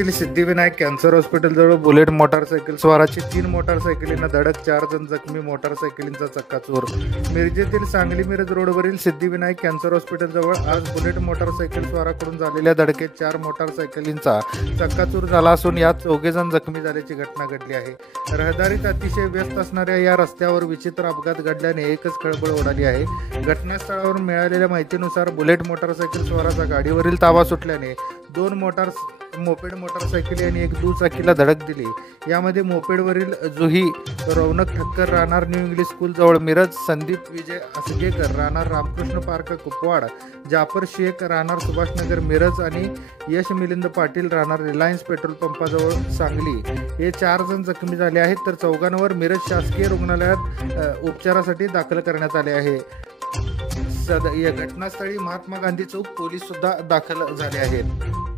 येथील Siddhivinayak cancer हॉस्पिटलजवळ bullet motorcycle स्वाराची 3 मोटारसायकलींना धडक, 4 जण जखमी, मोटारसायकलींचा चक्काचूर। मिरजेतील सांगली मिरज रोडवरील सिद्धिविनायक कॅन्सर हॉस्पिटलजवळ आज बुलेट मोटारसायकल स्वाराकडून झालेल्या धडकेत 4 मोटारसायकलींचा चक्काचूर झाला असून यात 4 जण जखमी झाल्याची घटना घडली आहे। रहदारीत अतिशय व्यस्त असणाऱ्या या रस्त्यावर विचित्र अपघात घडल्याने एकच खळबळ उडाली आहे। घटनास्थळावरून मिळालेल्या माहितीनुसार बुलेट मोटारसायकल स्वाराचा गाडीवरील ताबा सुटल्याने 2 मोपेड मोटारसायकली आणि 1 दुचाकीला धडक दिली। यामध्ये मोपेडवरील जुही रौनक ठक्कर राहणार न्यू इंग्लिश स्कूल जवळ मिरज, संदीप विजय असगेकर राहणार रामकृष्ण पार्क कुपवाड, जाफर शेख राहणार सुभाषनगर मिरज आणि यश मिलिंद पाटील राहणार रिलायन्स पेट्रोल पंपाजवळ सांगली हे 4 जण जखमी झाले आहेत, तर 4 मिरज शासकीय रुग्णालयात उपचारासाठी दाखल करण्यात आले आहे। या घटनास्थळी महात्मा गांधी चौक पोलीस सुद्धा दाखल झाले आहेत।